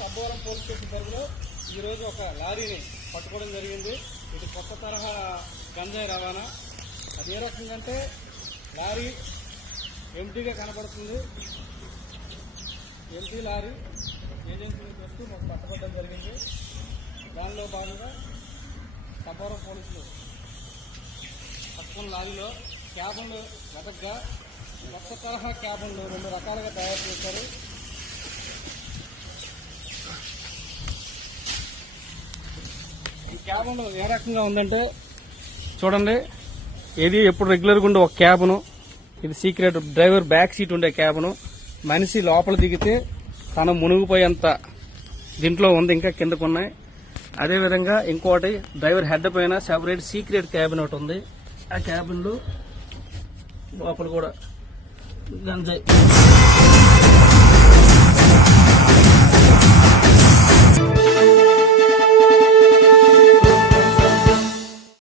Sabbavaram police station పరిధిలో ఈరోజు ఒక లారీని పట్టుకోవడం జరిగింది. ఇది కొత్త తరహా గంజాయి రవాణా. అది ఏ రకంగా అంటే లారీ ఎంటీగా కనబడుతుంది. ఎంటీ లారీ ఏజెన్సీ నుంచి వస్తూ మాకు పట్టుకోవడం జరిగింది. దానిలో భాగంగా సబ్బవరం పోలీసులు పట్టుకున్న లారీలో క్యాబన్లు వెతగ్గా కొత్త తరహా క్యాబన్లు 2 రకాలుగా తయారు చేశారు. ఈ క్యాబన్ ఏ రకంగా ఉందంటే చూడండి, ఇది ఎప్పుడు రెగ్యులర్గా ఉండే ఒక క్యాబను, ఇది సీక్రెట్. డ్రైవర్ బ్యాక్ సీట్ ఉండే క్యాబను. మనిషి లోపల దిగితే తను మునిగిపోయేంత దీంట్లో ఉంది, ఇంకా కిందకు ఉన్నాయి. అదేవిధంగా ఇంకోటి డ్రైవర్ హెడ్ పైన సెపరేట్ సీక్రెట్ క్యాబిన్ ఒకటి ఉంది. ఆ క్యాబిన్లో లోపల కూడా గంజాయి